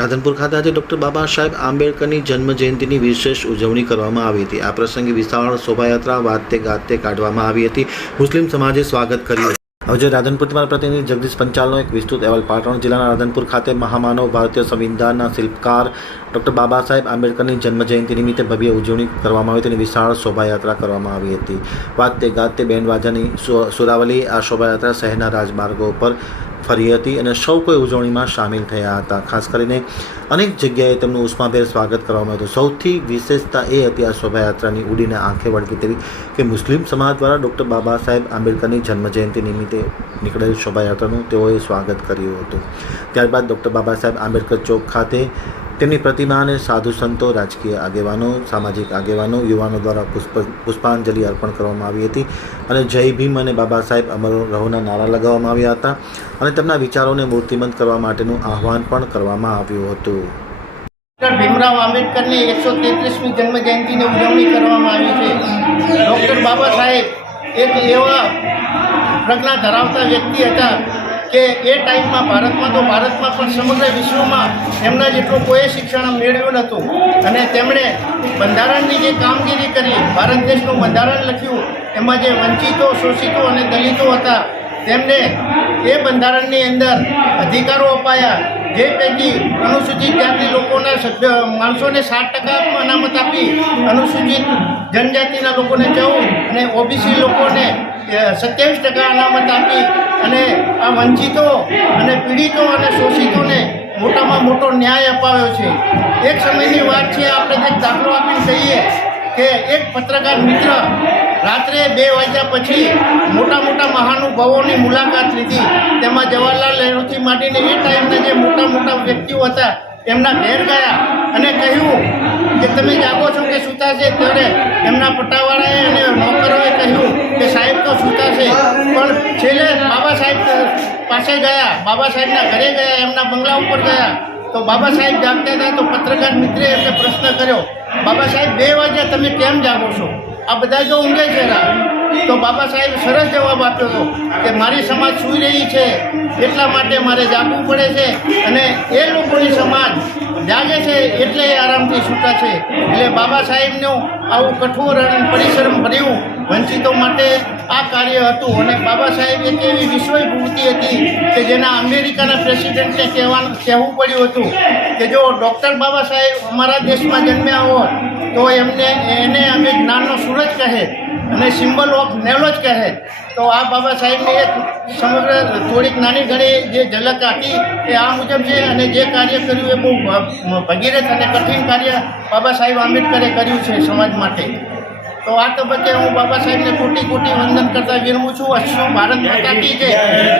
રાધનપુર ખાતે આજે ડૉક્ટર બાબા સાહેબ આંબેડકરની જન્મ જયંતિની વિશેષ ઉજવણી કરવામાં આવી હતી. આ પ્રસંગે વિશાળ શોભાયાત્રા વાતે ગાતે કાઢવામાં આવી હતી. મુસ્લિમ સમાજે સ્વાગત કર્યું હવે જે રાધનપુર તમારા પ્રતિનિધિ જગદીશ પંચાલનો એક વિસ્તૃત અહેવાલ. પાટણ જિલ્લાના રાધનપુર ખાતે મહામાનવ ભારતીય સંવિધાનના શિલ્પકાર ડૉક્ટર બાબા સાહેબ આંબેડકરની જન્મજયંતિ નિમિત્તે ભવ્ય ઉજવણી કરવામાં આવી તેની વિશાળ શોભાયાત્રા કરવામાં આવી હતી. વાતે ગાતે બેન્ડ વાજાની સુ- સુરાવલી, આ શોભાયાત્રા શહેરના રાજમાર્ગો પર ફરી હતી અને સૌ કોઈ ઉજવણીમાં સામેલ થયા હતા. ખાસ કરીને અનેક જગ્યાએ તેમનું ઉષ્માભેર સ્વાગત કરવામાં આવ્યું હતું. સૌથી વિશેષતા એ હતી આ શોભાયાત્રાની ઉડીને આંખે વળગી તેવી કે મુસ્લિમ સમાજ દ્વારા ડૉક્ટર બાબા સાહેબ આંબેડકરની જન્મજયંતિ નિમિત્તે નીકળેલ શોભાયાત્રાનું તેઓએ સ્વાગત કર્યું હતું. ત્યારબાદ ડૉક્ટર બાબા સાહેબ આંબેડકર ચોક ખાતે તેમની પ્રતિમાને સાધુ સંતો, રાજકીય આગેવાનો, સામાજિક આગેવાનો, યુવાનો દ્વારા પુષ્પ, પુષ્પાંજલિ અર્પણ કરવામાં આવી હતી અને જય ભીમ અને બાબા સાહેબ અમર રહોના નારા લગાવવામાં આવ્યા હતા અને તેમના વિચારોને મૂર્તિમંત કરવા માટેનું આહ્વાન પણ કરવામાં આવ્યું હતું. ડૉક્ટર ભીમરાવ આંબેડકરની એકસો તેત્રીસમી જન્મ જયંતિની ઉજવણી કરવામાં આવી છે. ડૉક્ટર બાબા સાહેબ એક એવા પ્રજ્ઞા ધરાવતા વ્યક્તિ હતા કે એ ટાઈમમાં ભારતમાં તો ભારતમાં પણ સમગ્ર વિશ્વમાં એમના જેટલું કોઈ શિક્ષણ મેળવ્યું નહોતું. અને તેમણે બંધારણની જે કામગીરી કરી, ભારત દેશનું બંધારણ લખ્યું, એમાં જે વંચિતો, શોષિતો અને દલિતો હતા, તેમને એ બંધારણની અંદર અધિકારો અપાયા, જે પૈકી અનુસૂચિત જાતિ લોકોના સભ્ય, માણસોને સાત ટકા અનામત આપી, અનુસૂચિત જનજાતિના લોકોને ચૌદ અને ઓબીસી લોકોને સત્યાવીસ ટકા અનામત આપી અને આ વંચિતો અને પીડિતો અને શોષિતોને મોટામાં મોટો ન્યાય અપાવ્યો છે. એક સમયની વાત છે, આપણે એક દાખલો આપીને કહીએ કે એક પત્રકાર મિત્ર રાત્રે બે વાગ્યા પછી મોટા મોટા મહાનુભાવોની મુલાકાત લીધી. તેમાં જવાહરલાલ નહેરુથી માંડીને એ ટાઈમના જે મોટા મોટા વ્યક્તિઓ હતા, એમના ઘેર ગયા અને કહ્યું કે તમે જાગો છો કે સૂતા છે ત્યારે એમના પટ્ટાવાળાએ અને નોકરોએ કહ્યું કે સાહેબ તો સૂતા છે પણ છેલ્લે બાબા સાહેબ પાસે ગયા. બાબા સાહેબના ઘરે ગયા, એમના બંગલા ઉપર ગયા. તો બાબા સાહેબ જાગતા હતા તો પત્રકાર મિત્રે એમને પ્રશ્ન કર્યો, બાબા સાહેબ, બે વાગ્યા તમે કેમ જાગો છો? આ બધા તો ઊંઘે છે તો બાબા સાહેબ સરસ જવાબ આપ્યો હતો કે, મારી સમાજ સૂઈ રહી છે. એટલા માટે મારે જાગવું પડે છે અને એ લોકોની સમાજ જાગે છે એટલે આરામથી છૂટા છે. એટલે બાબા સાહેબનું આવું કઠોર અને પરિશ્રમ ભર્યું વંચિતો માટે આ કાર્ય હતું. અને બાબા સાહેબ એક એવી વિશ્વવિભૂતિ હતી કે જેના અમેરિકાના પ્રેસિડેન્ટને કહેવાનું કહેવું પડ્યું હતું કે જો ડૉક્ટર બાબા સાહેબ અમારા દેશમાં જન્મ્યા હોત, તો એમને એને અમે જ્ઞાનનો સૂરજ કહે. અને સિમ્બલ ઓફ નેવલોજ કહે. તો આ બાબા સાહેબની એક સમગ્ર થોડીક નાની ઘણી જે ઝલક આપી એ આ મુજબ છે અને જે કાર્ય કર્યું એ બહુ ભગીરથ અને કઠિન કાર્ય બાબા સાહેબ આંબેડકરે કર્યું છે સમાજ માટે. તો આ તબક્કે હું બાબા સાહેબને કોટી કોટી વંદન કરતા વિરમું છું. અશ્વ ભારત માતા કી